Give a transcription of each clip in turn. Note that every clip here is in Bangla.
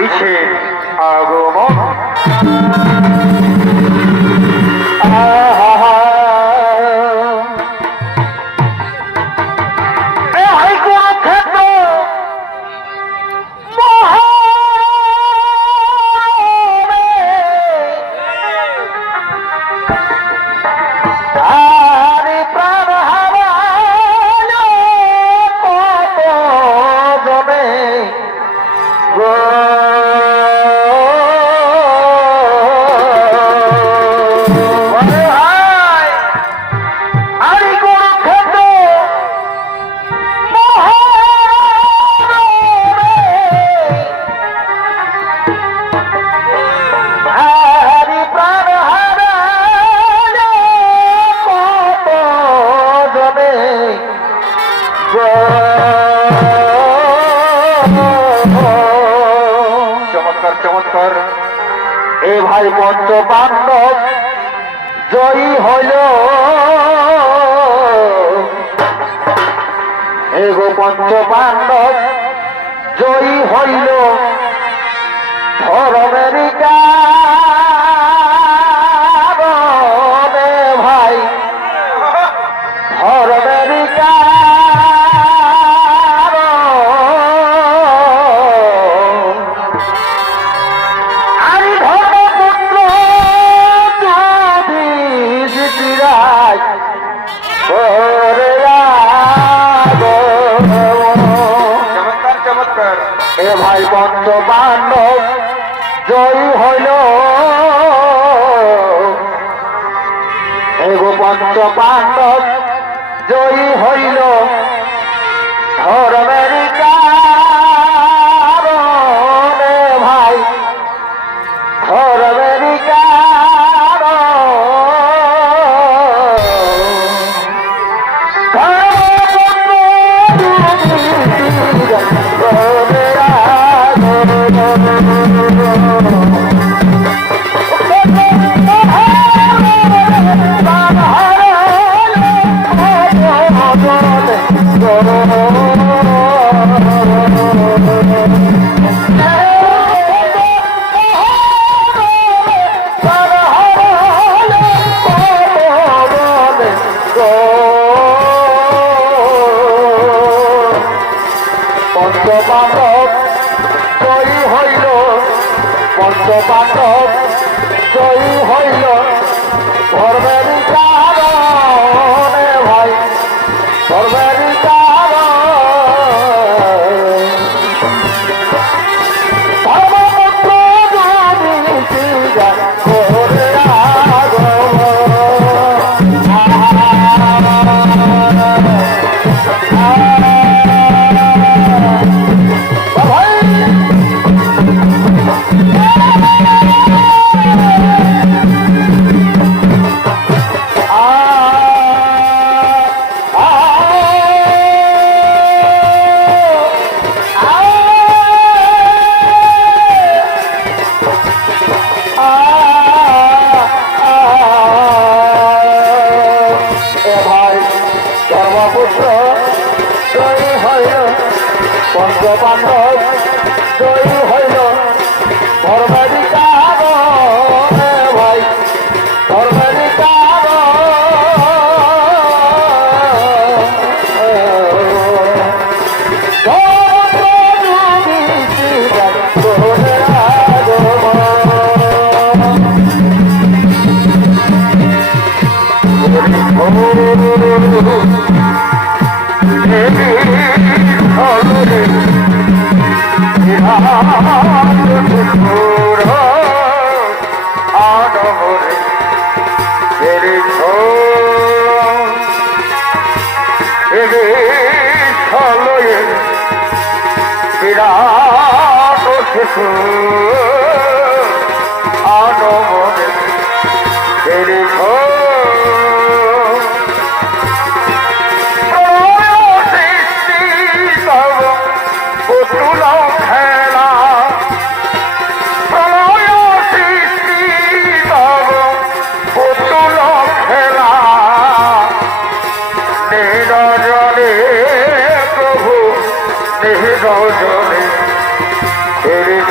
করিছে আগমন। চমৎকার চমৎকার। এ ভাই পঞ্চ পাণ্ডব জয়ী হইল, এগো পঞ্চ পাণ্ডব জয়ী হইল ধর্মের কারণে ভাই, ধর্মের এ ভাই পঞ্চ পাণ্ডব জয়ী হইল, এগো পঞ্চ পাণ্ডব জয়ী হইল ধর্মের কারণে ভাই, ধর্মের পঞ্চপাণ্ডব জয়ী হইল, পঞ্চপাণ্ডব জয়ী হইল ধর্মের কারণে ভাই, ধর্মের পঞ্চপাণ্ডব জয়ী হইল ধর্মের কারণে ভাই, ধর্মের বিরাট শিশু আনমনে দীর্ঘ পুতুল খেলা, প্রলয় সৃষ্টি তব পুতুল খেলা, নিরজনে প্রভু নিরজনে দীর্ঘ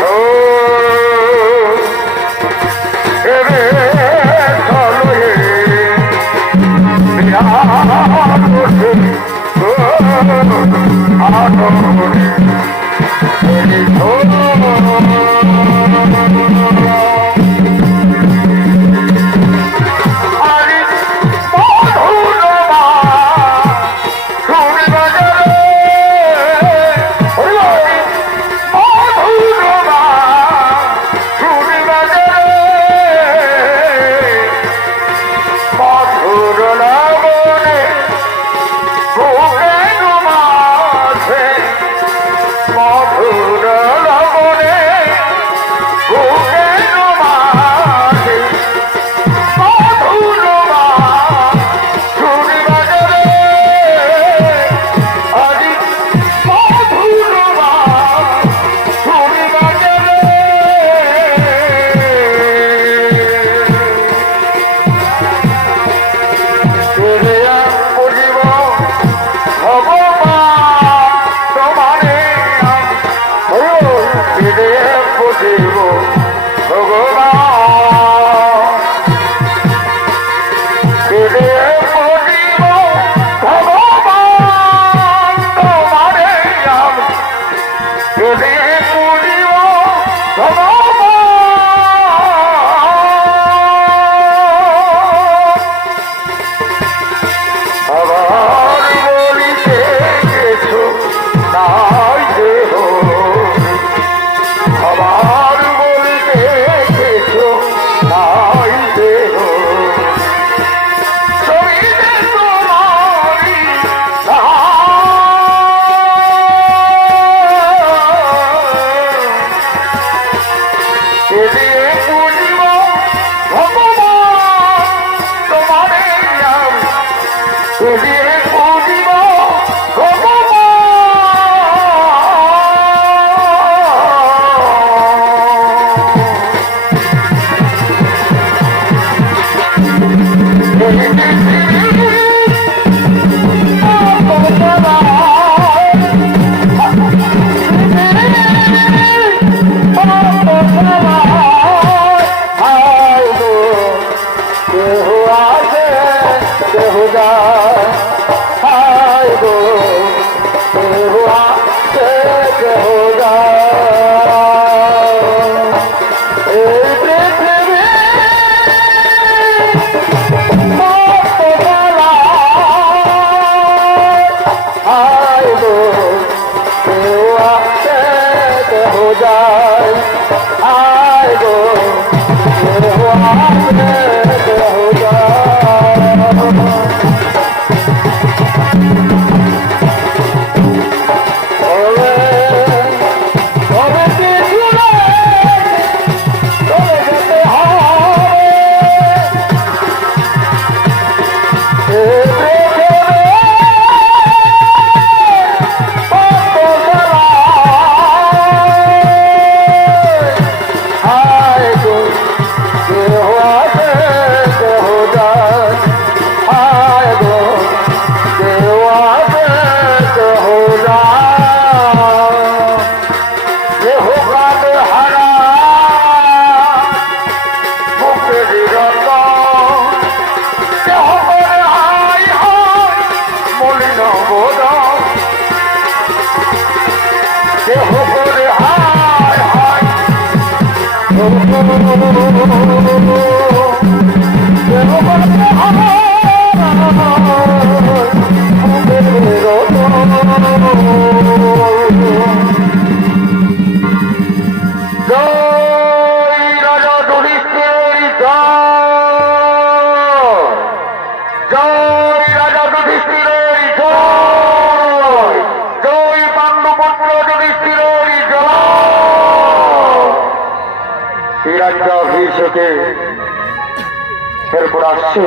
এরপর আসছে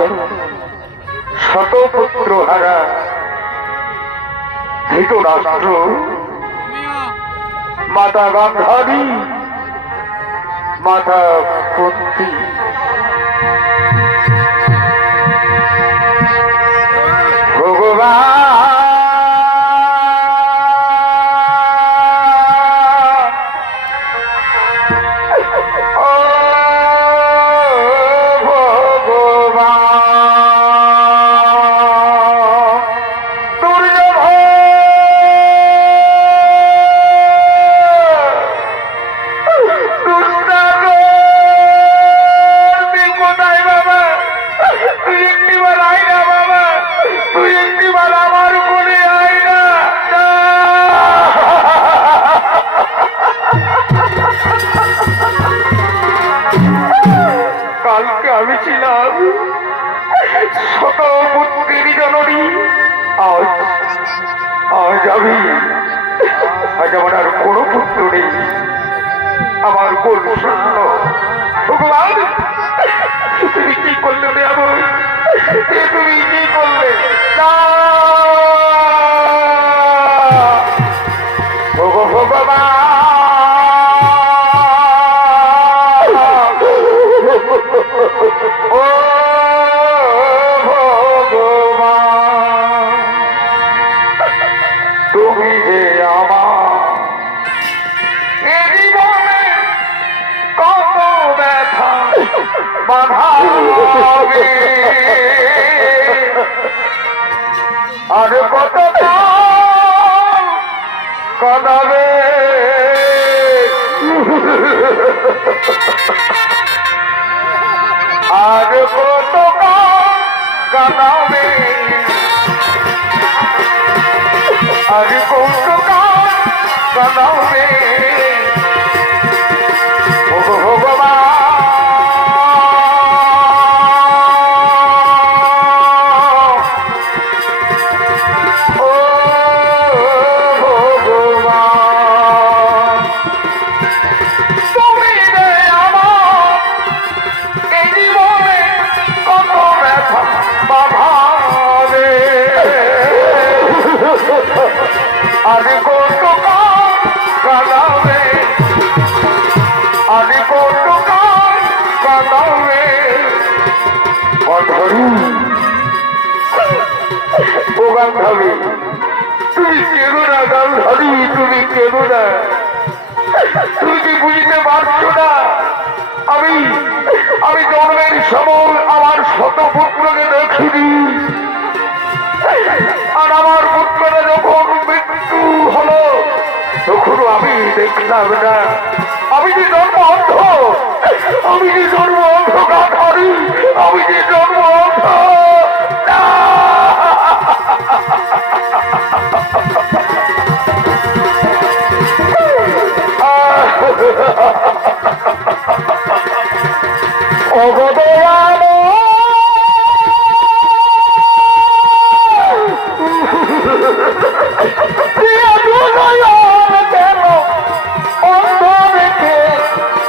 শতপুত্র হারা ধৃতরাষ্ট্র, মাতা গান্ধারী, মাতা কুন্তী। ভগবান যেমন আর কোনো পুত্র নেই, আমার কোন শূন্য। ভগবান তুমি কি করলে দেবই, তুমি কি করলে? ভগবান ও ভগবান, তুমি যে আমার এ জীবনে কত ব্যথা বাঁধাবে, আর কত কাঁদাবে, আর কত কাঁদাবে, আর কত কাঁদাবে। ভগবান ও ভগবান, তুমি রে আমার এই জীবনে কত ব্যথা বাঁধাবে, আর কত কাঁদাবে, আর কত কাঁদাবে। অধরি ও গান্ধারী, তুমি কেঁদো না গান্ধারী, তুমি কেঁদো না। তুমি কি বুঝতে পারছো না? আমি জন্মের সময় আমার শত পুত্রকে দেখিনি, আর আমার পুত্ররা যখন মৃত্যু হলো তখনও আমি দেখলাম না। আমি যে জন্ম অন্ধ, আমি যে জন্ম অন্ধ গান্ধারী, আমি যে জন্ম অন্ধ। অগদয়াল কেন অন্ধ রেখে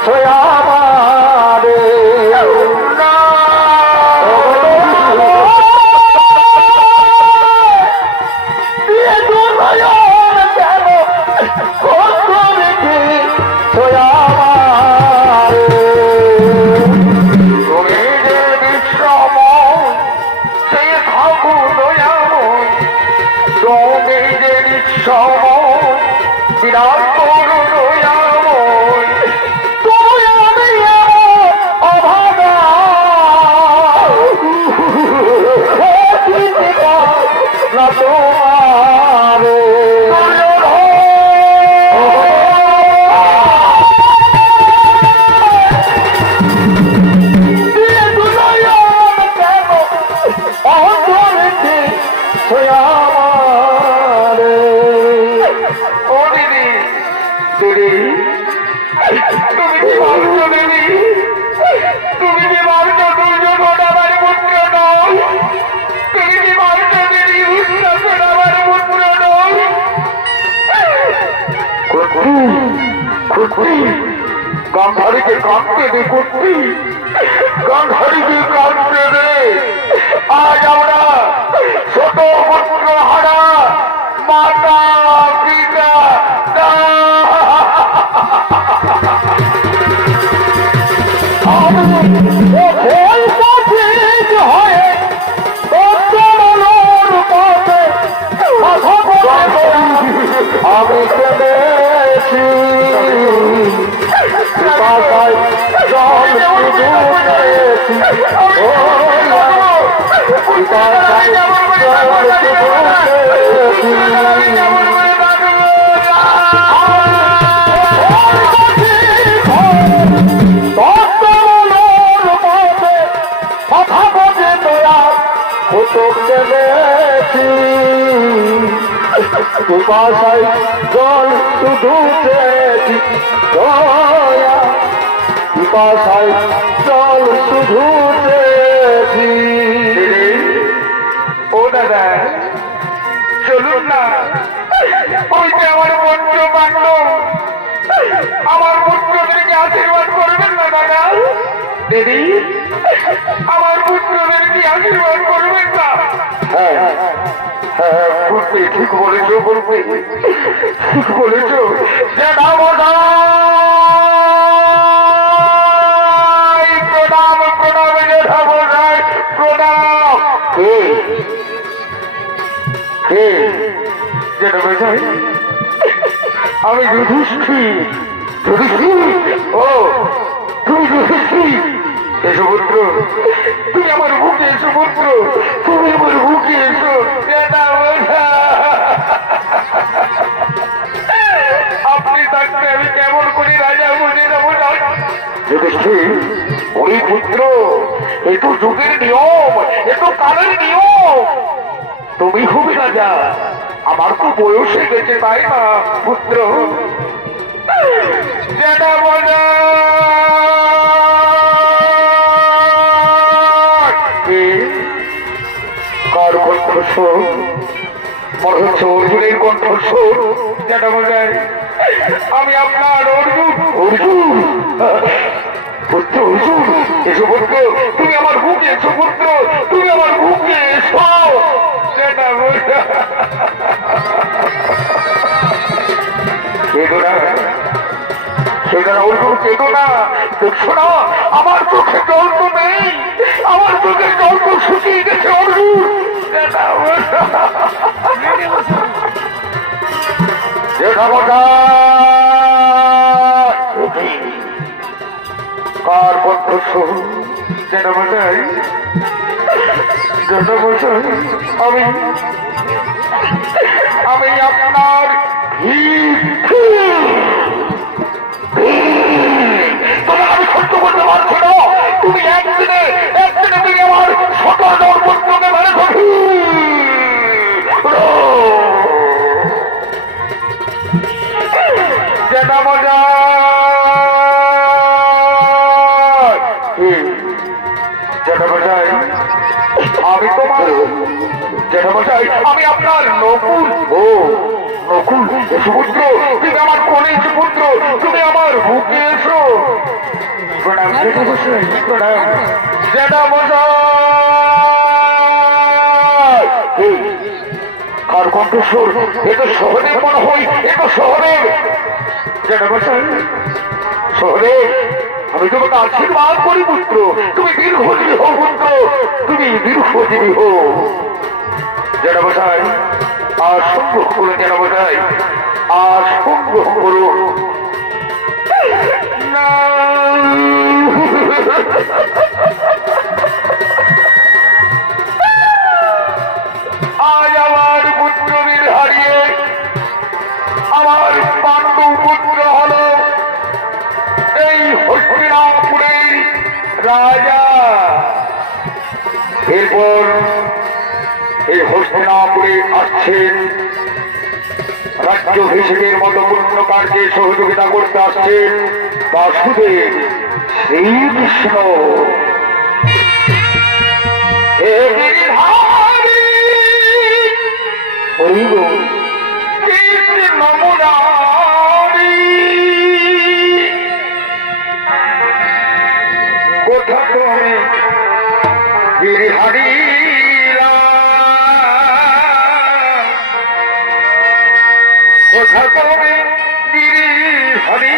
ছয়ামারে, কেন অন্ধ রেখে ছয়ামারে। তুমি যে বিশ্রাম সে থাকু দয়াময়, তুমি যে বিশ্রাম বিরাট করু দয়াময়, তুমি আমি অভাগা না তোমারে। ও দিদি, দিদি তুমি কি ভাবছো দিদি? তুমি কি ভাবছো দুর্যোধন আমার পুত্র নয়? তুমি কি ভাবছো দিদি উল্লাসের আমার পুত্র নয়? গান্ধারীকে কাঁদতে দে, কুর্তি গান্ধারীকে কাঁদতে দে। আজ আমরা ছোট পুত্র হারা মাতা পিতা আমি কেঁদেছি, পিপাসায় জল শুধু চেয়েছি দয়া, পিপাসায় জল শুধু চেয়েছি। ও দাদা চলুন না, ওই যে আমার পঞ্চপাণ্ড দেবী আমার পুত্রদের কি আশীর্বাদ করবেন না? হ্যাঁ হ্যাঁ বলবে, ঠিক বলেছো, বলবে ঠিক বলেছো। প্রণাম প্রণাম জেঠামশাই প্রণাম। কে কে জেঠামশাই? আমি যুধিষ্ঠির। যুধিষ্ঠির? ও তুমি যুধিষ্ঠির? এসো পুত্র, তুমি আমার বুকে এসো পুত্র, তুমি আমার বুকে এসো। আপনি থাকতে আমি কেমন করি রাজা বুঝে যাবো না? যুধিষ্ঠির, ওই পুত্র, এ তো যুগের নিয়ম, এ তো কালের নিয়ম। তুমি হবে রাজা, আমার তো বয়স হয়ে গেছে, তাই না পুত্র? যেটা বলে কার কণ্ঠস্বর? মনে হচ্ছে অর্জুনের কণ্ঠস্বর। যেটা বলে আমি আপনার অর্জুন। অর্জুন পুত্র, অর্জুন এসো পুত্র, তুমি আমার বুকে এসো পুত্র, তুমি আমার বুকে এসো। যেটা বলে কেঁদো না, সেটা অর্জুন কেঁদো না। দেখছো না আমার চোখে জল তো নেই, আমার চোখে জল তো শুকিয়ে গেছে অর্জুন। কার কণ্ঠস্বর? জেঠামশাই, জেঠামশাই, আমি আপনার তোমাকে আমি সহ্য করতে পারছি না। তুমি একদিনে তুমি আমার সকল দর্পণকে মেরে থাকি। যেটা মজা জেঠামশাই, আমি তোমার জেঠামশাই, আমি আপনার নকুল। ও নকুল, সুপুত্র, তুমি আমার কোলে এসো পুত্র, তুমি আমার বুকে এসো। প্রণাম জেঠামশাই, প্রণাম জেঠামশাই। কার কণ্ঠস্বর? এ তো শহরের মনে হয়, এ তো শহরের। জেঠামশাই, শহরে আমি তোমাকে আশীর্বাদ করি পুত্র, তুমি দীর্ঘজীবী হো পুত্র, তুমি দীর্ঘজীবী হো। জেঠামশাই আর সংগ্রহ করুন, জেঠামশাই আর সংগ্রহ করুন। আজ আমার পুত্রবীর হারিয়ে আমার পাণ্ডু পুত্র হল এই হস্তিনাপুরের রাজা। এরপর এই হস্তিনাপুরে আসছেন রাজ্যাভিষেকের মতো পূর্ণ কার্যে সহযোগিতা করতে আসছেন বাসুদেব শ্রীকৃষ্ণ। কোথা তুমি গিরিহারি কোথা তুমি গিরিহারি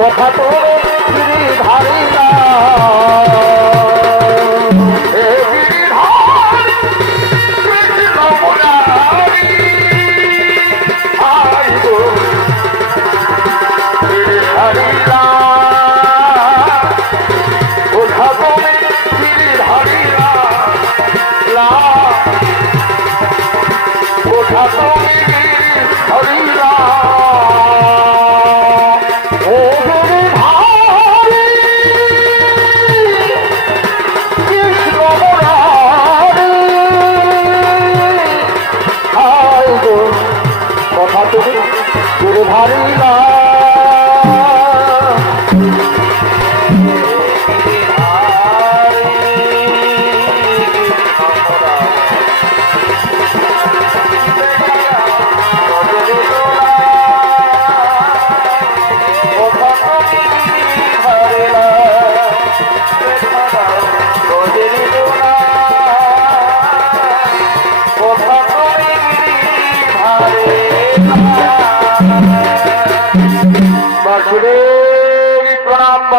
কথা তো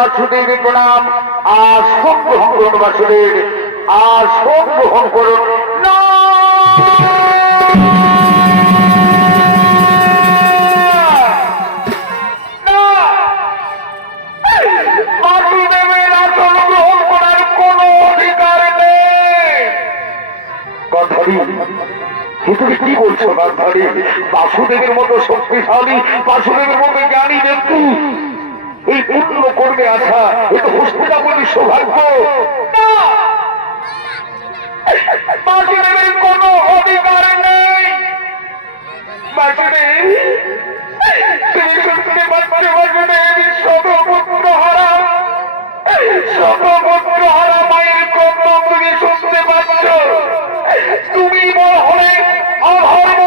বাসুদেব প্রণাম। আসন গ্রহণ করুন বাসুদেব, আসন গ্রহণ করুন। না বাসুদেবের আসন গ্রহণ করার কোনো অধিকার নেই। গান্ধারী, তুমি কি বলছো গান্ধারী? বাসুদেবের মতো শক্তিশালী, বাসুদেবের মতো জ্ঞানী ব্যক্তি এই পূর্ণ কর্মে আসা, এ তো হস্তিনাপুরের সৌভাগ্য। বাসুদেবের কোনো অধিকার নেই। বাসুদেব, তুমি শুনতে পাচ্ছ বাসুদেব শতপুত্র হারা, শতপুত্র হারা মায়ের কর্ম তুমি শুনতে পাচ্ছ। তুমি বল হলে অধর্ম,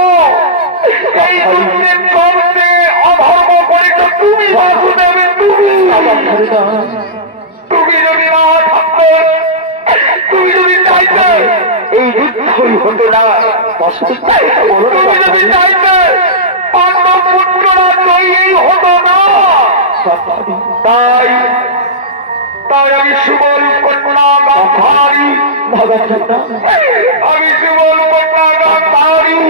এই দুঃখের চলতে অধর্ম করেছ তুমি বাসুদেব। তুমি যদি না থাকতে, তুমি যদি চাইতে এই যুদ্ধই হতো না। তুমি যদি চাইতে পাণ্ডব পুত্ররা তৈরি হতো না। তাই তাই আমি সুবল কন্যা গান্ধারী, আমি সুবল কন্যা গান্ধারী,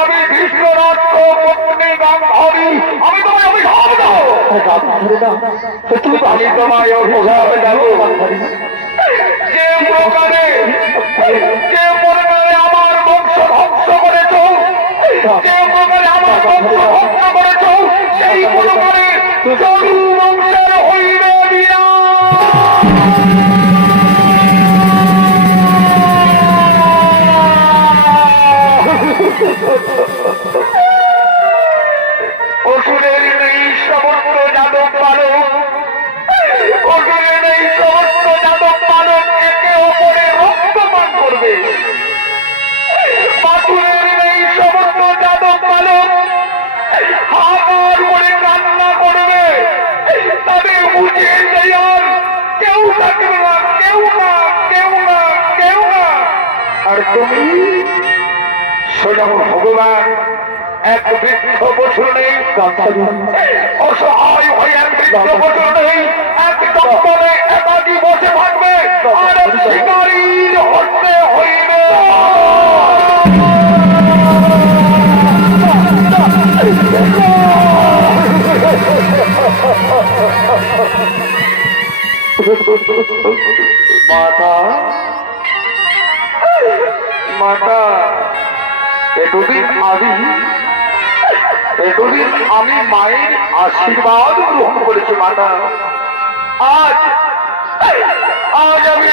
আমি ভীষ্মরাষ্ট্র পত্নী গান্ধারী, আমি তোমায় অভিশাপ দেব। আমি তোমায় অভিশাপ দেব। যে প্রকারে আমার বংশ ধ্বংস করেছ, যে প্রকারে আমার বংশ ধ্বংস করেছ, সেই প্রকারে যদু বংশের হইবে অসুরের নেই সমস্ত যাদব পালক, অসুরের নেই সমস্ত যাদব পালক একে অপরে রক্তপান করবে। বাসুরের নেই সমস্ত যাদব পালক হাহাকার করে কান্না করবে। তাদের বুঝে যাইয়ার কেউ থাকবে না, কেউ না, কেউ না, কেউ না। আর তুমি স্বয়ং ভগবান এক বৃদ্ধ বছর নেই, অসহায় হয়ে এক বৃদ্ধ বছর নেই, এক দপ্তরে একাকি বসে থাকবে আর শিকারীর হতে হইবে। মাতা, মাতা, এতদিন আমি মায়ের আশীর্বাদ গ্রহণ করেছি মাতা। আজ আমি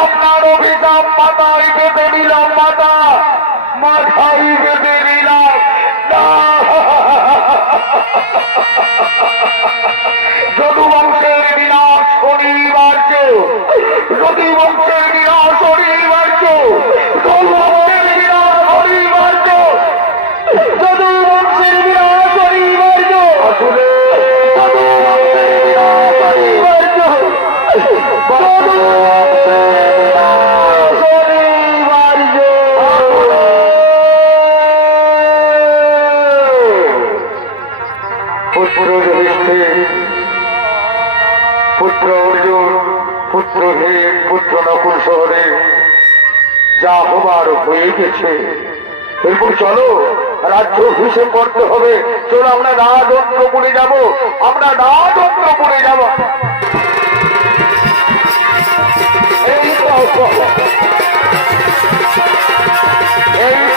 আপনার অভিশাপ মাথায় বেঁধে নিলাম মাতা, মাথায় বেঁধে নিলাম। যদু বংশের বিনাশ অনিবার্য, যদু বংশের বিনাশ অনিবার্য, যদু বংশের বিনাশ অনিবার্য, যদু বংশের বিনাশ অনিবার্য, আসলে যদু বংশের বিনাশ অনিবার্য, যদু বংশের বিনাশ অনিবার্য। পুত্র যুধিষ্ঠির, পুত্র অর্জুন, পুত্র ভীম, পুত্র নকুল শহরে যা হবার হয়ে গেছে। এরপর চলো রাজ্য অভিষেক করতে হবে। চলো আমরা রাজন্দ্রপুরে যাব, আমরা রাজন্দ্রপুরে যাব। এই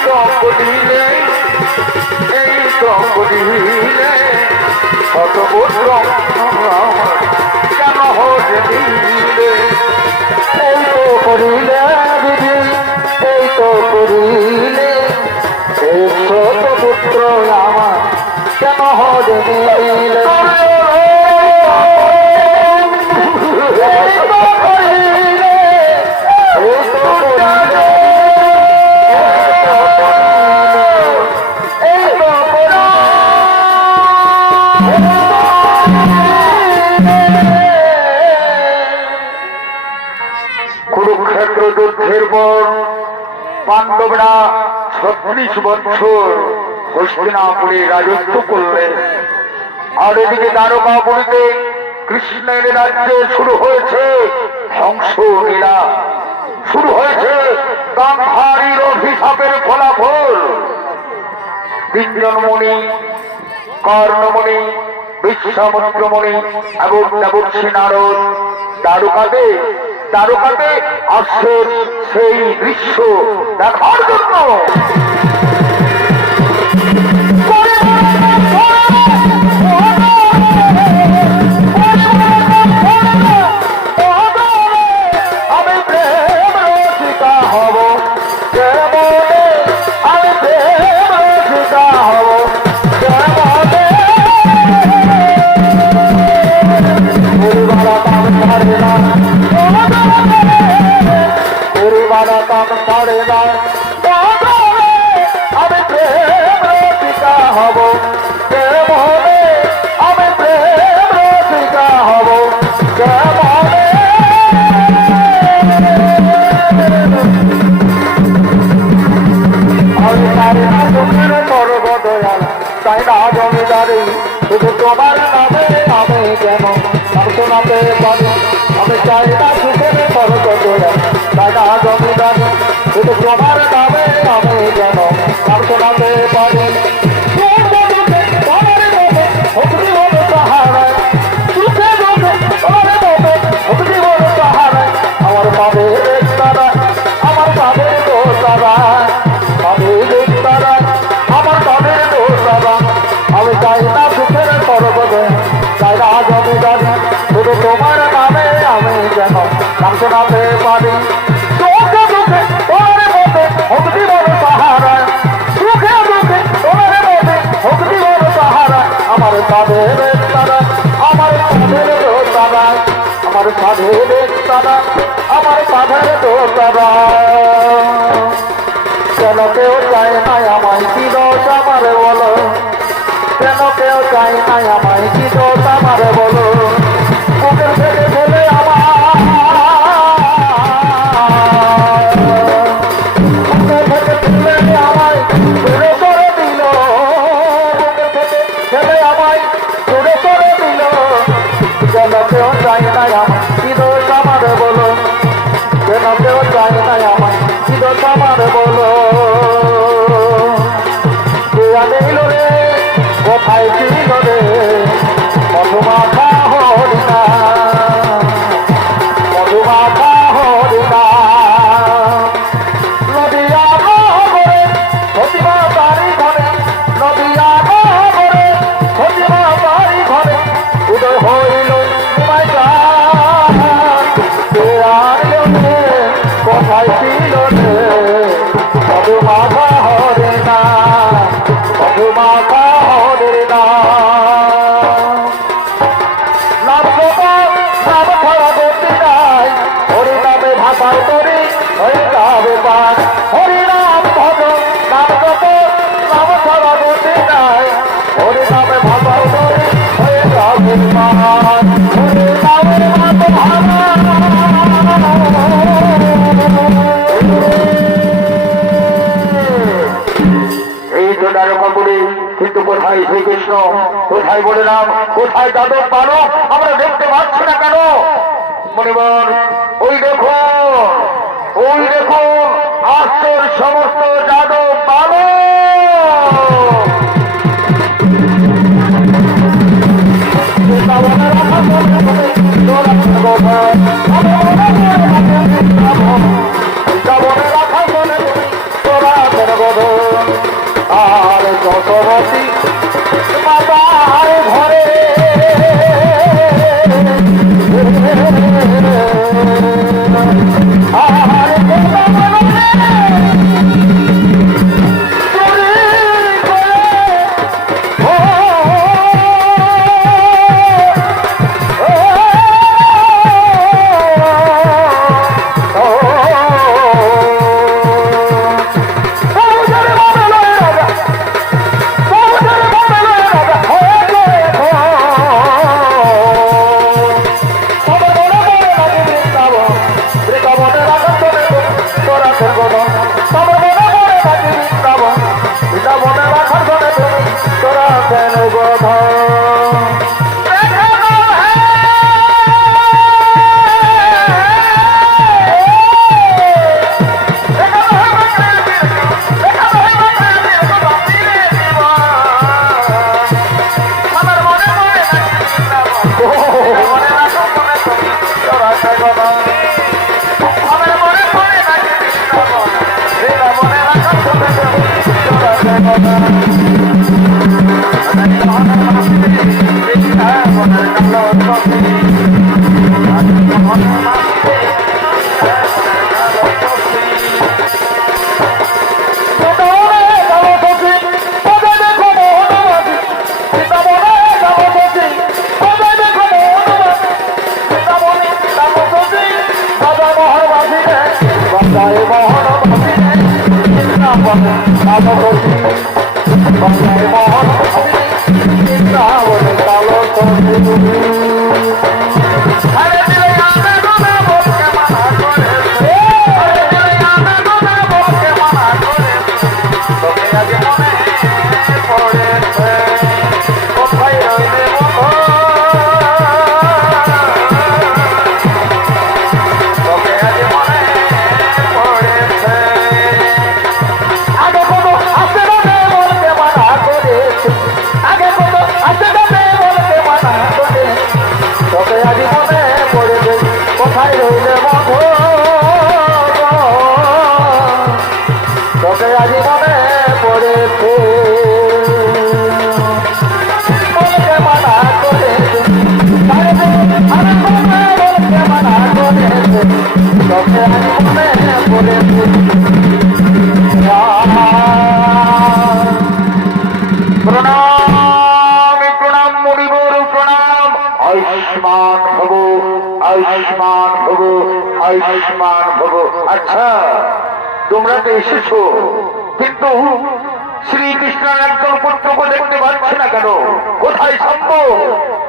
দ্রৌপদীরে, এই দ্রৌপদীরে শতপুত্র কেন হতে দিলে, এই তো করিলে দিদি, এই তো করিলে, এই শতপুত্র আমার কেন হতে দিলে, কুরুক্ষেত্র যুদ্ধের পর পাণ্ডবরা 36 বছর হস্তিনাপুরে রাজত্ব করলে। আর এদিকে দ্বারকাপুরীতে কৃষ্ণের রাজ্যে শুরু হয়েছে ধ্বংস লীলা, শুরু হয়েছে গান্ধারীর অভিশাপের ফলাফল। তিনজন মুনি, কর্ণমণি, বিশ্বামিত্রমণি এবং দেবর্ষি নারদ দ্বারকাতে আসছেন সেই দৃশ্য দেখার জন্য। আমি প্রেম রসিকা হব, আমি প্রেম রসিকা হব, ছাড়ে না, আমি প্রেম রসিকা হব, আমি প্রেম রসিকা হব। আমি পারি না তোমার করব দয়াল, তাই না জমিদারি শুধু তোমার নামে আমি কেন শোনাতে পারি। আমি চাই না সুখের করব দয়াল, তাই না জমিদারি শুধু তোমার নামে আমি কেন শোনাতে পারি। আমার পাবের তারা, আমার পাবের দোষারা, পাবের তারা, আমার পাবের দোষারা। আমি চাই না সুখের করব চাই না জমিদারি শুধু তোমার নামে আমি যেন নাম শোনাতে পারি। চোখে মুখে তোমার মধ্যে ভক্তি বড় সাহারা, সুখে মুখে তোমার মধ্যে ভক্তি বড় সাহারা। আমার পাবের তারা, আমার পাবের দোষারা, আমার পাবের তারা, আমার পাবের দোষারা। কেন কেউ চায় না আমায় কি দোষ আমার বলো, কেন কেউ চায় না আমায় কি দোষ আমার বলো। বুকের থেকে ফেলে আমার বুকের থেকে ফেলে আমায় দূরে করে দিল, বুকের থেকে ফেলে আমায় দূরে করে দিল। কেন কেউ চায় না আমায় কি দোষ আমার বলো, কেন কেউ চায় না আমায় কি দোষ আমার বলো। কোথায় ছিল রে মধুমাখা হরিণা, মধুমাখা হরিণা। নদিয়া নগরে প্রতিমা বাড়ি ঘরে, নদিয়া নগরে প্রতিমা বাড়ি ঘরে উদয় হইল তোমায় কোথায় ছিল রে মধুমাখা হরিণা, মধুমাখা হরিণা। নাম নাম ছাড়া গতি নাই, হরিনামে ভাষার করি হয়ে যাবে পাঠ। হরিনাম ভজ নাম যত, নাম ছাড়া গতি নাই, হরিনামে ভাষার করি হয়ে যাবে পাঠ। হরিনামের মাতো ভাবা কিন্তু কোথায় শ্রীকৃষ্ণ, কোথায় বললাম, কোথায় যাদব পানো আমরা দেখতে পাচ্ছি না কেন? মনিবর ওই দেখো, ওই দেখো আশ্চর্য সমস্ত যাদব পানো। আর যশোবতী মাতার ঘরে আর কালো করি বাংলায় মন বৃন্দাবন কালো করি আরে দিলে গানা গোনা বলকে মানা করে আরে দিলে গানা গোনা বলকে মানা করে তোকে আজ মনে পড়েছে কোথায় রইলে তোকে আজ মনে পড়েছে আগে কোনো আসে না বলতে মানা করেছে আগে কোনো আসে না বলতে মানা করে তোকে আজ মনে পড়েছে কোথায় রইলে মধু তোকে আজ মনে পড়েছে বলতে মানা করেছে বলতে মানা করেছে তোকে আজ মনে পড়েছে প্রণাম প্রণাম মরিবর প্রণাম আয়ুষ্মান ভব আয়ুষ্মান ভব আয়ুষ্মান ভব আচ্ছা তোমরা তো এসেছো কিন্তু শ্রীকৃষ্ণের একজন পুত্রকে দেখতে পাচ্ছি না কেন কোথায় শম্ভ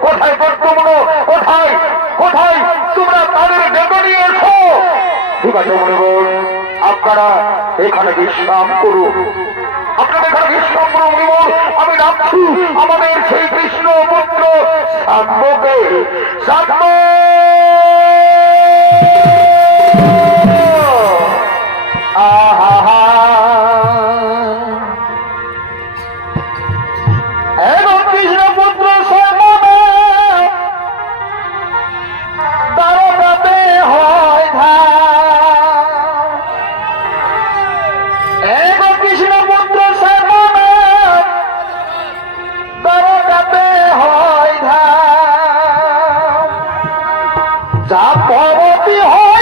কোথায় কর্তব্য কোথায় কোথায় তোমরা তাদের ডেকে নিয়ে এসো ঠিক আছে মনিবর আপনারা এখানে বিশ্রাম করুন আপনাদের এখানে বিশ্রাম করুন মনিবর আমি ডাকছি আমাদের সেই কৃষ্ণ পুত্র শাম্ভকে শাম্ভ আহা এবং কৃষ্ণ পুত্র শাম্ভকে দ্বারকাতে হয় এবং কৃষ্ণ পুত্র শাম্ভকে দ্বারকাতে হয় জাম্বতী হয়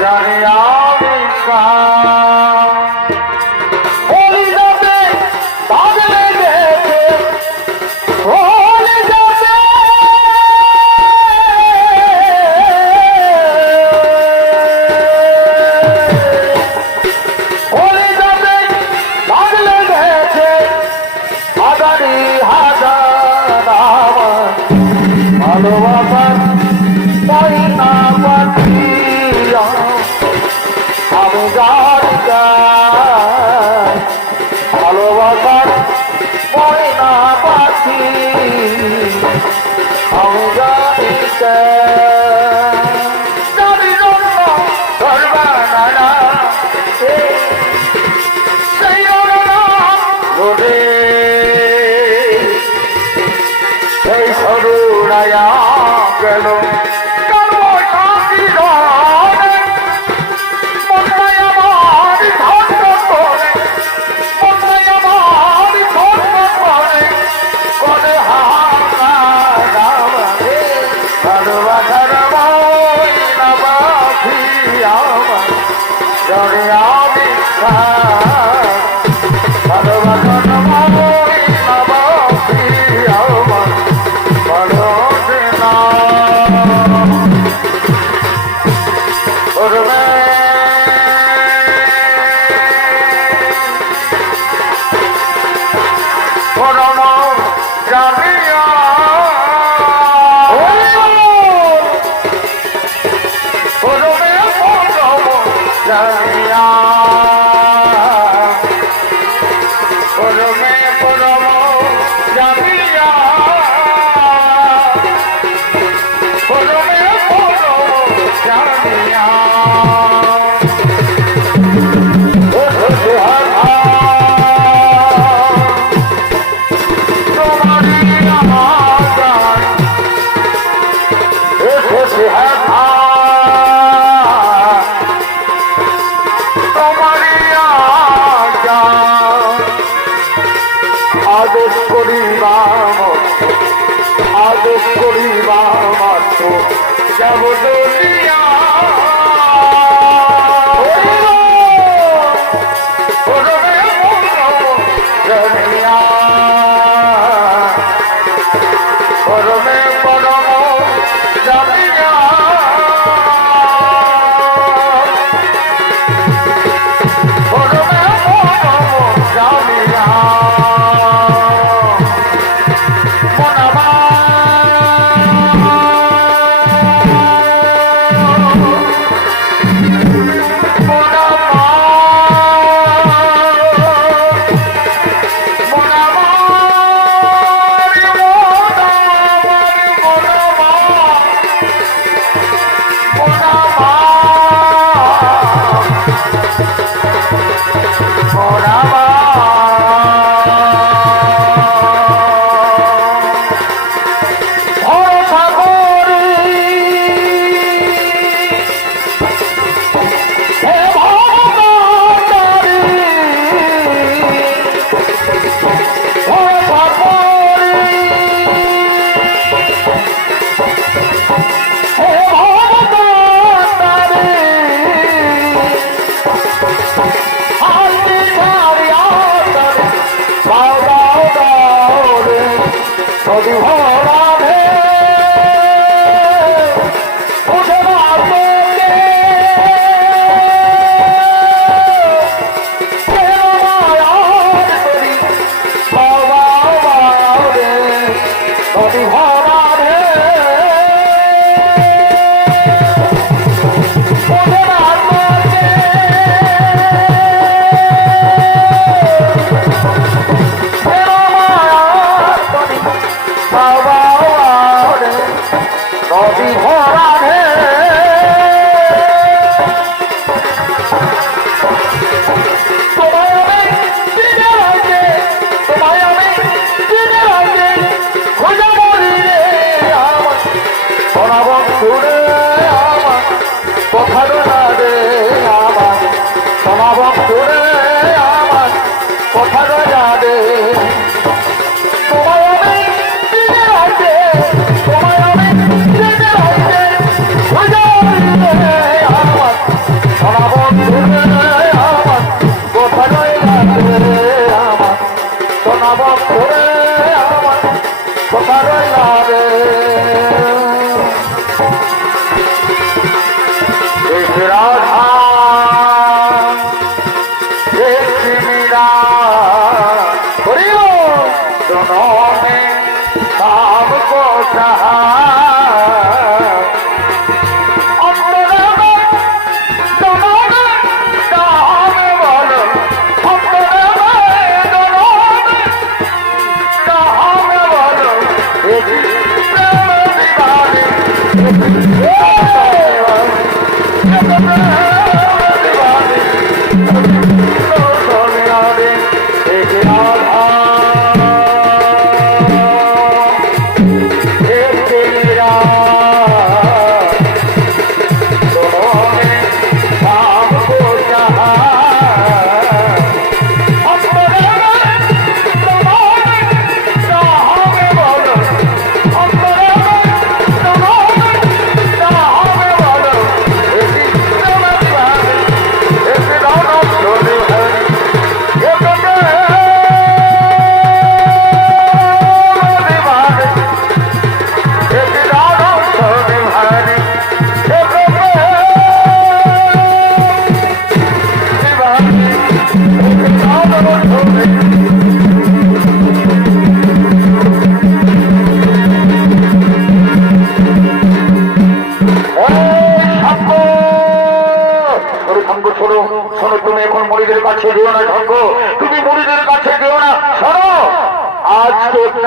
জানি আমি যাব দুনিয়া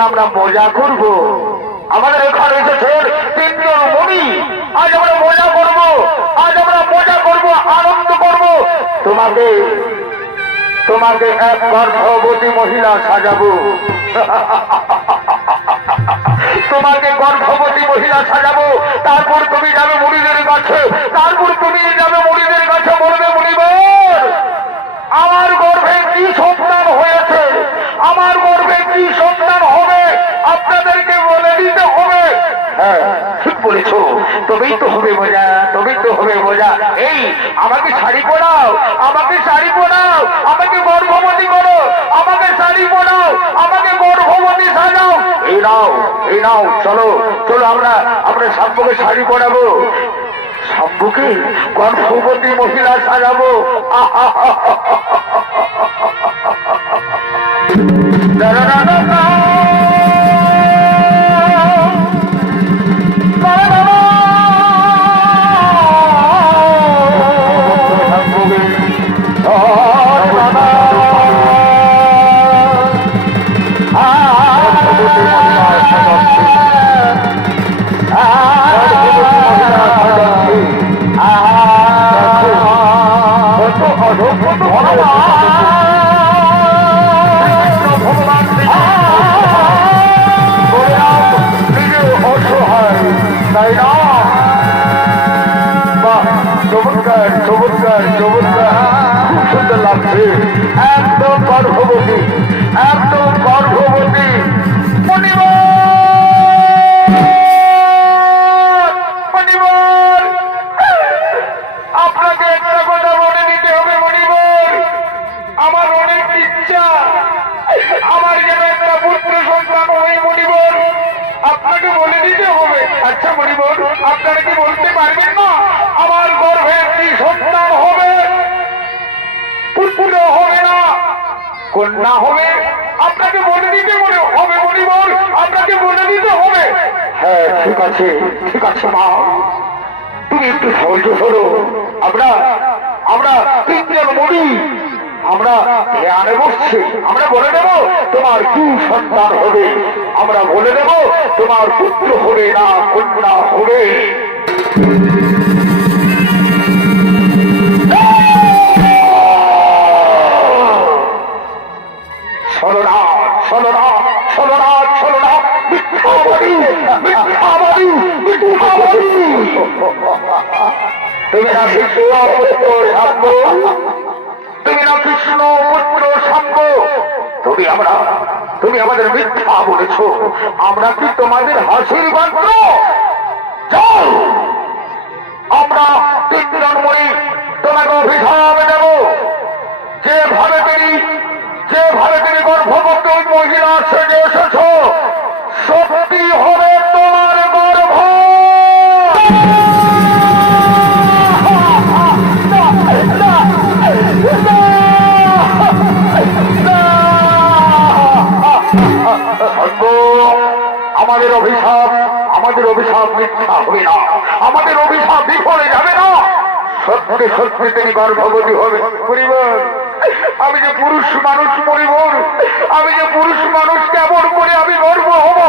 আমরা মজা করব। আমাদের এখানে এসেছেন তিনজন মণি, আজ আমরা মজা করব, আজ আমরা মজা করব, আনন্দ করব। তোমাকে তোমাকে এক গর্ভবতী মহিলা সাজাবো, তোমাকে গর্ভবতী মহিলা সাজাবো। তারপর তুমি যাবে মুড়িদের কাছে, তারপর তুমি যাবে মুড়িদের কাছে, বলবে মুড়িবর আমার গর্ভে কি সন্তান হয়েছে, আমার গর্ভে কি সন্তান হবে আপনাদেরকে বলে দিতে হবে। হ্যাঁ ঠিক বলেছো, তবেই তো হবে মজা, তবেই তো হবে মজা। এই আমাকে শাড়ি পরাও, আমাকে শাড়ি পরাও, আমাকে গর্ভবতী করো, আমাকে শাড়ি পরাও, আমাকে গর্ভবতী সাজাও। এই নাও, এই নাও, চলো চলো, আমরা শাম্পুকে শাড়ি পরাবো, শাম্পুকে গর্ভবতী মহিলা সাজাবো। একদম গর্ভবতী, একদম গর্ভবতী। আপনাকে একটা কথা বলে নিতে হবে মণিবর, আমার অনেক ইচ্ছা আমার যেন একটা পুত্র সন্তান হয় মণিবর, আপনাকে বলে দিতে হবে। আচ্ছা মণিবর, আপনারা কি বলতে পারবেন না আমার গর্ভে একটি সন্তান হবে, পুত্র হবে না কন্যা হবে? আপনাকে বলে দিতে হবে মণিবর, আপনাকে বলে দিতে হবে। হ্যাঁ ঠিক আছে, ঠিক আছে মা, তুমি একটু সহ্য করো। আমরা তিনজন মরি, আমরা ধ্যানে বসছি, আমরা বলে দেব তোমার কি সন্তান হবে, আমরা বলে দেব তোমার পুত্র হবে না কন্যা হবে। তুমি না কৃষ্ণ পুত্র শাম্ব, তুমি না কৃষ্ণ পুত্র শাম্ব, তুমি আমাদের মিথ্যা বলেছ। আমরা কি তোমাদের হাসির পাত্র? যাও, আমরা তিনজন মরি, তোমাকে অভিশাপ দেব। যেভাবে তুমি গর্ভবতী মহিলা সেজে এসেছ, সত্যি হবে তোমার গর্ভ। আমাদের অভিশাপ মিথ্যা হবে না, আমাদের অভিশাপ বিফলে যাবে না। সত্যি সত্যি তিনি গর্ভবতী হবে। পরিবার, আমি যে পুরুষ মানুষ পরিবার, আমি যে পুরুষ মানুষ, কেমন করে আমি গর্ব হব?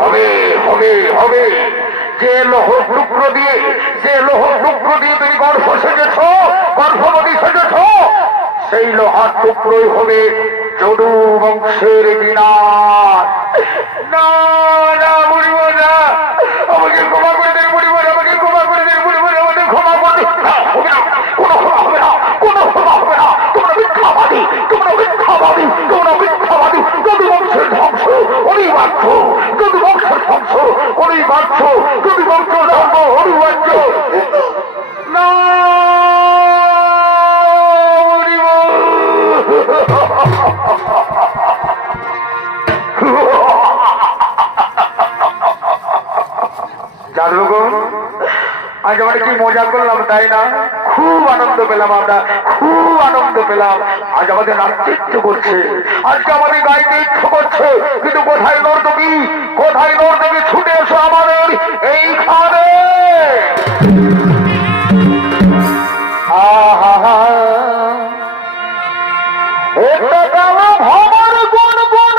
হবে হবে হবে। যে লোহ টুকরো দিয়ে তুমি গর্ভ সেজেছ, গর্ভবতী সেজেছ, সেই লোহার টুকরোই হবে যদু বংশের বিনাশ। না না পরিবার, না, আমাকে ক্ষমা করে দেন পরিবার, আমাকে ক্ষমা করে দেন পরিবার, আমাকে ক্ষমা করে দেন। হবে না, কোনো ক্ষমা হবে না, কোনো ক্ষমা হবে না। তোমরা মিথ্যাবাদী, তোমরা মিথ্যাবাদী, তোমরা মিথ্যাবাদী। যদু বংশের ধ্বংস অনিবার্য, যদু বংশের ধ্বংস অনিবার্য, যদু বংশ ধ্বংস অনিবার্য। না জানবো আজ আমরা কি মজা করলাম, তাই না? খুব আনন্দ পেলাম, আমরা খুব আনন্দ পেলাম। আজ আমাদের নাচতে ইচ্ছে করছে, আজকে আমাদের গাইতে ইচ্ছে করছে, কিন্তু কোথায় নর্তকী, কোথায় নর্তকী? ছুটে এসো আমাদের এইখানে। আহা একটা কালো ভবর গুন গুন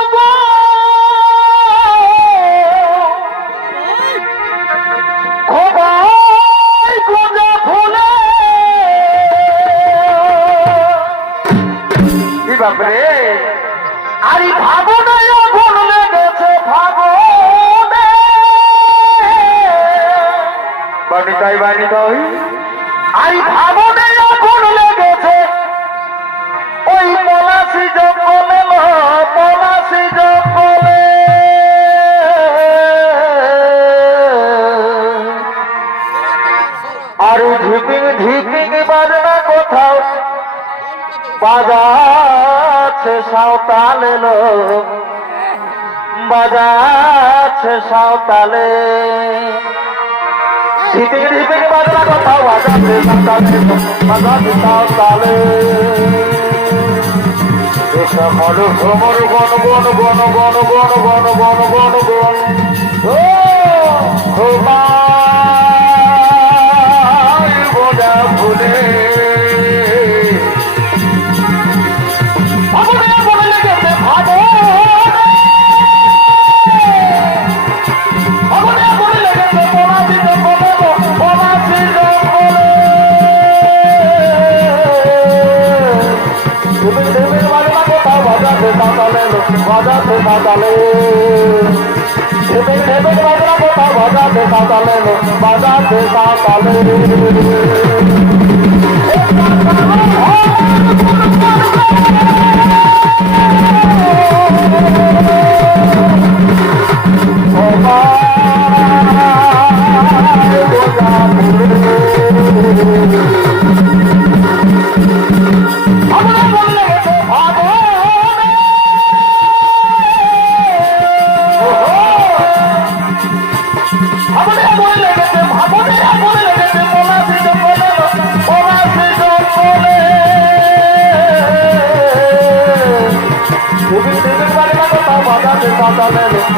বাপরে, আরে ভাবনে আগুন লেগেছে, ভাবনে বাণিতাই বাণিতাই, আরে ভাবনে আগুন লেগেছে ওই পলাশি জঙ্গলে, পলাশি জঙ্গলে। সাঁওতাল এলো বাজাচ্ছে সাঁওতালে ঢিপিকে ঢিপিকে বাজনা কোথাও বাজাচ্ছে সাঁওতালে বাজাচ্ছে সাঁওতালে মর ভ্রমর গণ গণ গণ গণ গণ গণ গণ গণ গণ ও গোটা ফুলে বাজাতে সাঁওতালে ঢেপে ঢেপে বাজনা কোথাও বাজাতে সাঁওতালে বাজাতে সাঁওতালে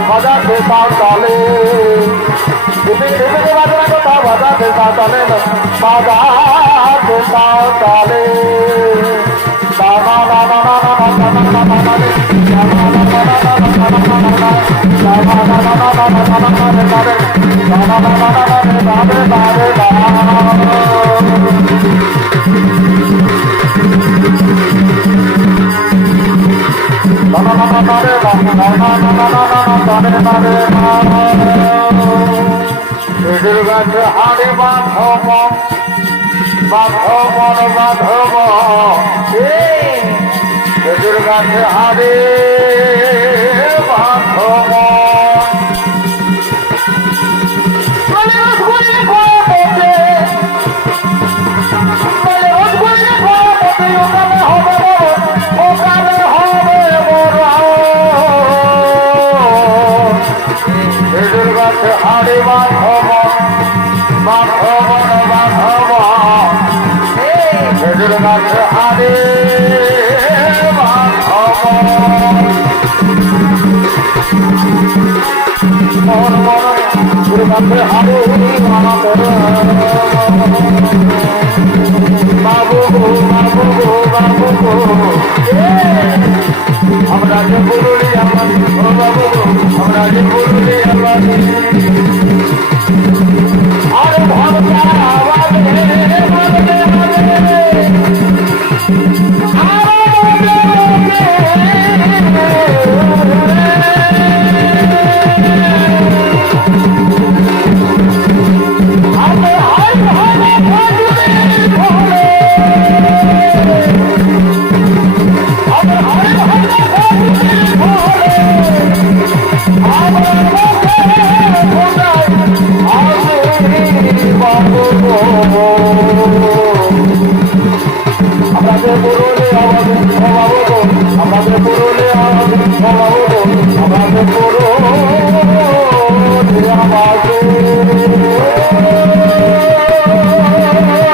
বাজাতে সাঁওতালে ঢিপিকে বাজনা কোথাও বাজাতে সাঁওতালে বাজাতে সাঁওতালে খেজুর গাছে হাড়ি বাঁধব বাঁধব বাঁধব খেজুর গাছে হাড়ি বাঁধব হাড়ি বাঁধব বাঁধব বাঁধব খেজুর গাছে হাড়ি বাঁধব মন মন খেজুর গাছে হাড়ি বাঁধব বাবু বাবু বাবু আমরা যে পুরুলিয়া বাবু আমরা যে পুরুলিয়া আরে ভরসা আওয়াজ আমাদের পুরুলে আমাদের আমাদের পুরুলে আমাদের আমাদের পুরুলে আমাদের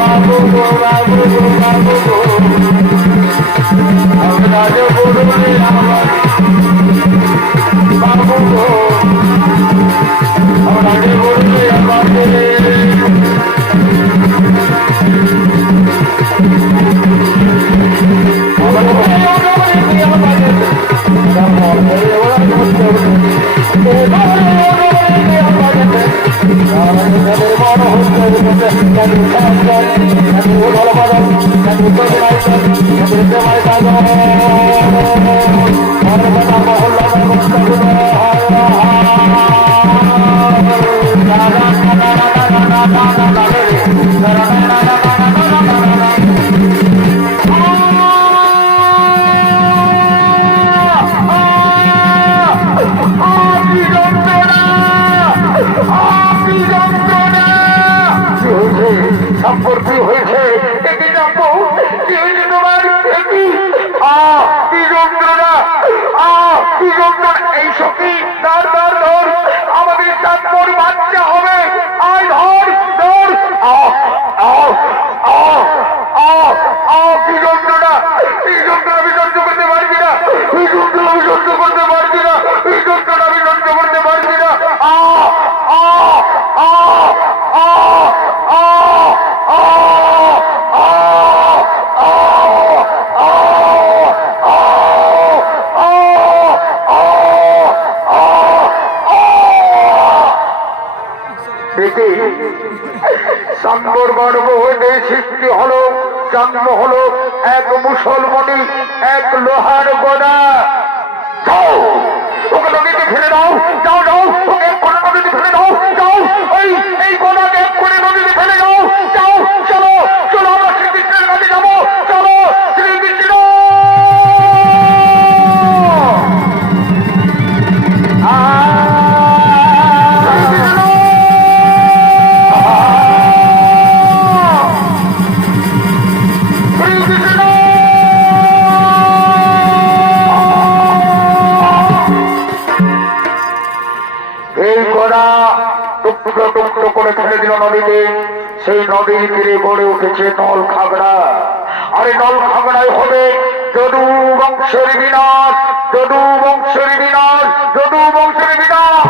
বাবু বাবু বাবু আমাদের পুরুলে আমাদের বাবু আমাদের পুরুলে আমাদের সম্পর্ক হয়েছে এই যন্ত্রণা আমি সহ্য করতে পারছি না, এই যন্ত্রণা আমি সহ্য করতে পারছি না। সাম্বর গর্ভ হইতে সৃষ্টি হলো, জন্ম হলো এক মুসলমানি, এক লোহার গদা। যাও ওকে নদীতে ফেলে দাও, যাও যাও ওকে এক্ষুনি নদীতে ফেলে দাও, যাও এই গদাকে এক্ষুনি নদীতে ফেলে দাও, যাও। চলো চলো আমরা শ্রীকৃষ্ণের কাছে যাবো, চলো শ্রীকৃষ্ণ। করে ফেলে দিল নদীতে। সেই নদীর তীরে গড়ে উঠেছে নল খাগড়া। আরে নল খাগড়াই হবে যদু বংশের বিনাশ, যদু বংশের বিনাশ, যদু বংশের বিনাশ।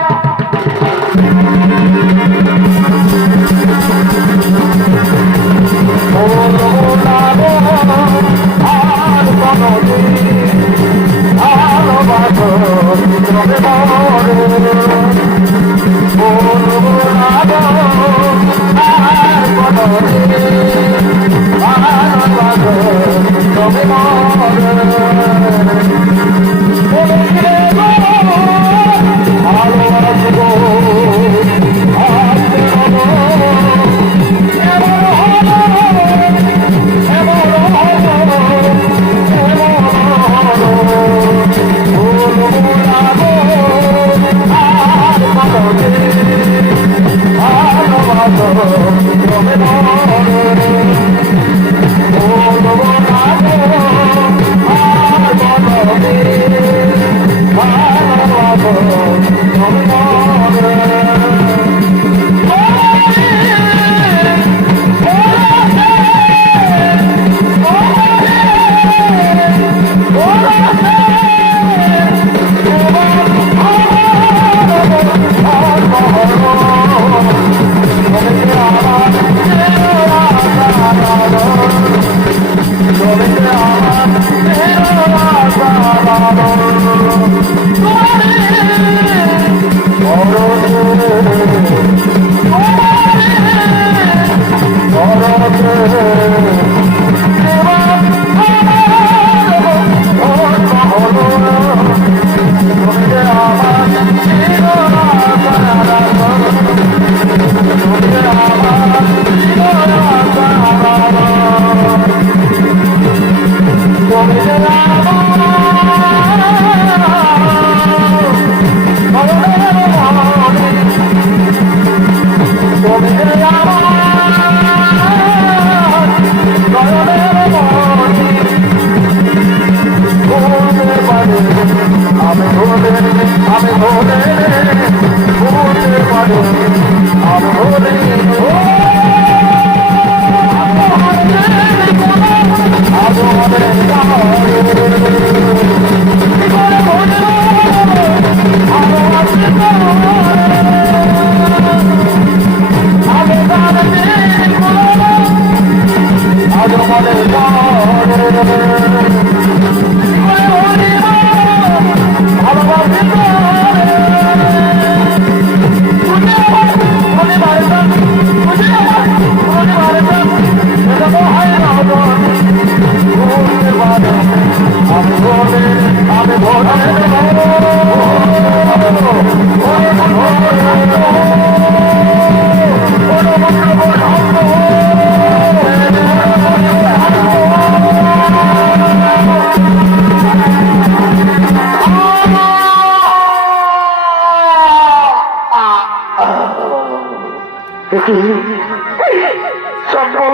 শম্ভু,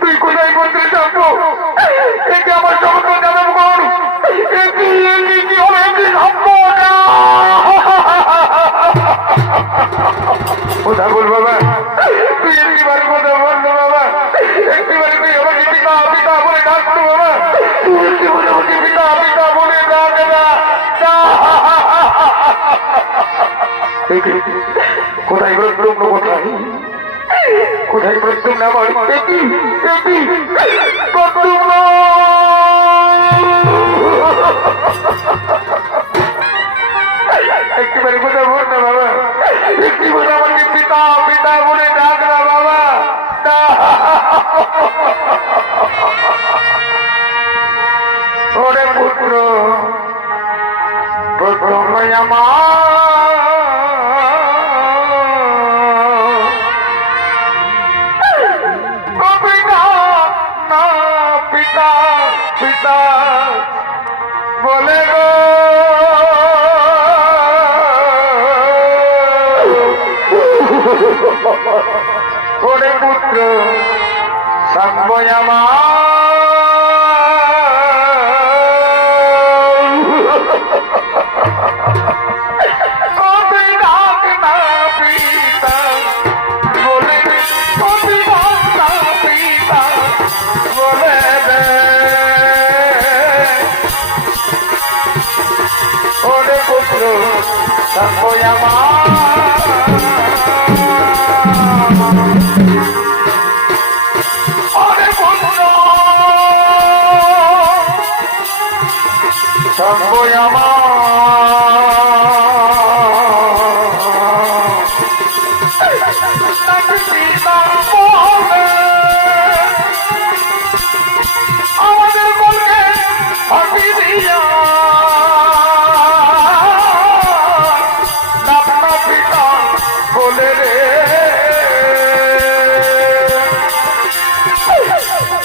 তুই কোথায় করছিস শম্ভু? একে আমার সমস্ত জানাব কর। কি হবে কি কথা বল বাবা, তুই একটিবারে কথা বল না বাবা, একটিবারে তুই আমাকে পিতা পিতা বলে ডাকতো বাবা, তুই একটিবারে আমাকে পিতা পিতা বলে কোথায় প্রত্যুম কোথায় কোথায় প্রত্যুম না আমার প্রত্যুম একটিবারে কথা বল না বাবা একটি কথা আমাকে পিতা পিতা বলে ডাক না বাবা ওরে পুত্র প্রথম পিতা পিতা বলে গো ওরে পুত্র সর্বয়ামা আমাদের বলকে ফাঁকি দিয়া পিতা বলে রে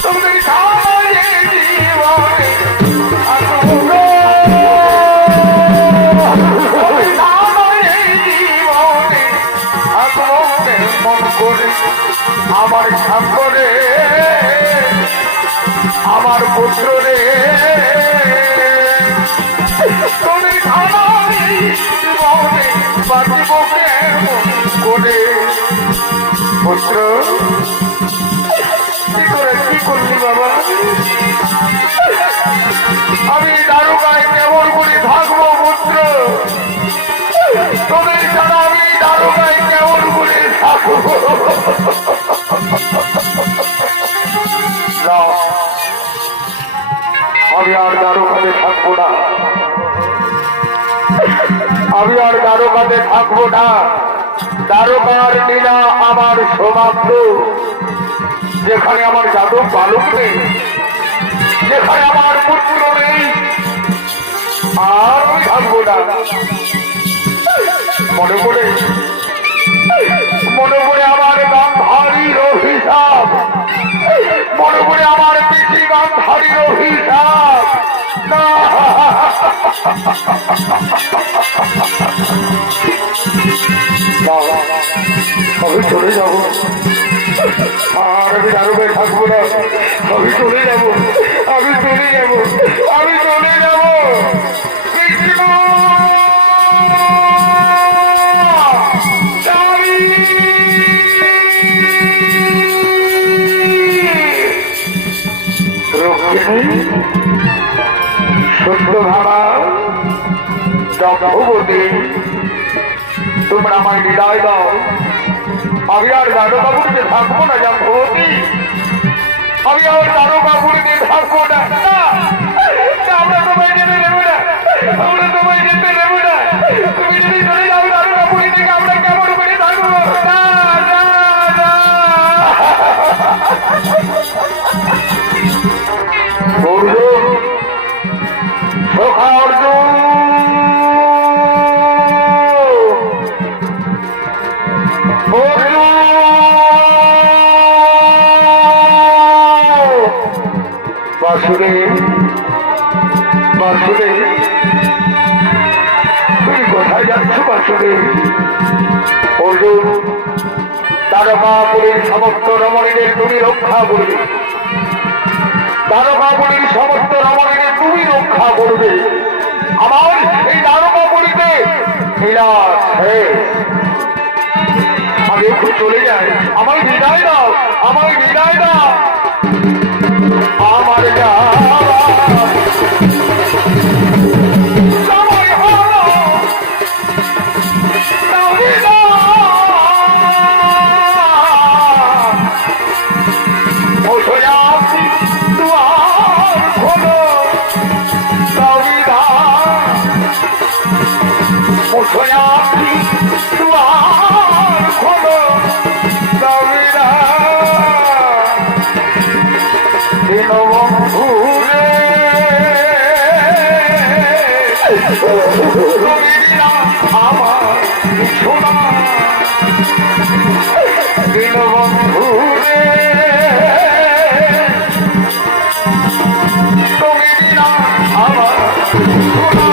তুমি জীবনে মন করে আমার সামনে আমার পুত্র রে তুমি জীবনে বাঁচিব করে পুত্র কি করে কি করলি বাবা আমি দারোগায় কেমন করে থাকবো পুত্র তোদের ছাড়া আমি দারোগায় কেমন করে থাকবো আমি আর দারোগাতে থাকবো না আমি আর দারোগাতে থাকবো না দারোগার লীলা আমার সমাপ্ত যেখানে আমার যাদব বালক নেই যেখানে আমার পুত্র নেই আর আমি থাকবো না মনে পড়ে আমার গান্ধারীর অভিশাপ মনে পড়ে আমার পিসি গান্ধারীর অভিশাপ আমি চলে যাবো আর আমি দারোগায় থাকবো না আমি চলে যাবো আমি চলে যাবো আমি চলে যাবো সত্য ভাবা দম্ভবতী তোমরা আমায় বিদায় দাও আমি আর দারোগাবুড়িতে থাকবো না দম্ভবতী আমি আর দারোগাবুড়িতে থাকবো না আমরা তোমায় যেতে দেবো না আমরা তোমায় যেতে দেবো না তুমি যদি চলে যাও দারোগাবুড়ি থেকে আমরা কেমন করে থাকবো অর্জুন সখা অর্জুন বাসুদেব বাসুদেব তুমি কোথায় যাচ্ছ বাসুদেব অর্জুন দারোগাপুরীর সমস্ত রমণীদের তুমি রক্ষা করবে দারোগাপুরীর সমস্ত রমণীদের তুমি রক্ষা করবে আমার এই দারোগাপুরীতে আমি একটু চলে যাই আমার বিদায় দাও আমার বিদায় দাও আমার সময় হলো দীনবন্ধু রে তুমি বিনা আমার কিছু না দীনবন্ধু রে তুমি বিনা আমার কিছু না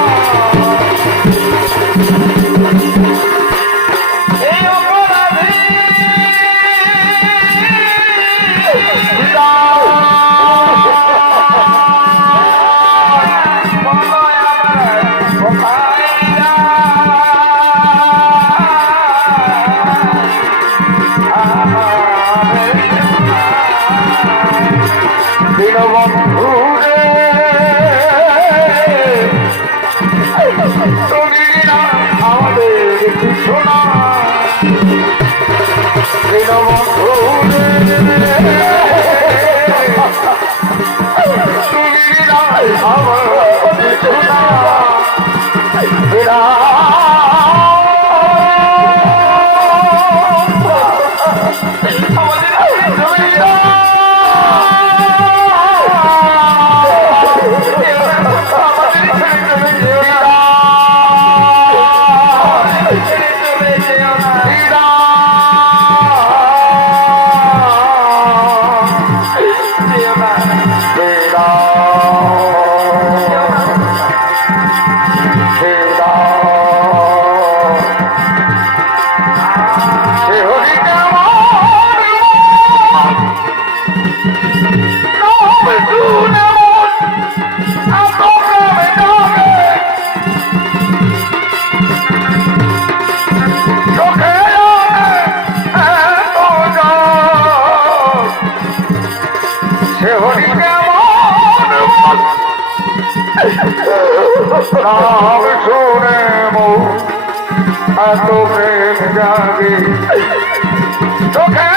এই অপরাধী দীনবন্ধু রে তুমি না আমাদের কিছু না দীনবন্ধু রে তুমি না আমার কিছু না নাম শুনে মৌ এত প্রেম জাগে চোখে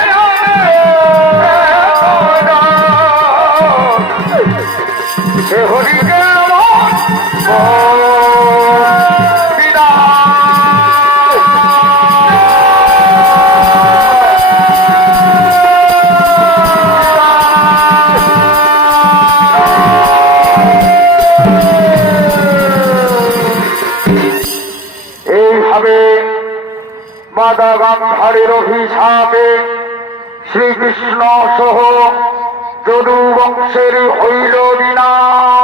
সে হরিকে মাতা গান্ধারের অভিশাপে শ্রীকৃষ্ণ সহ যদু বংশের হইল বিনাশ।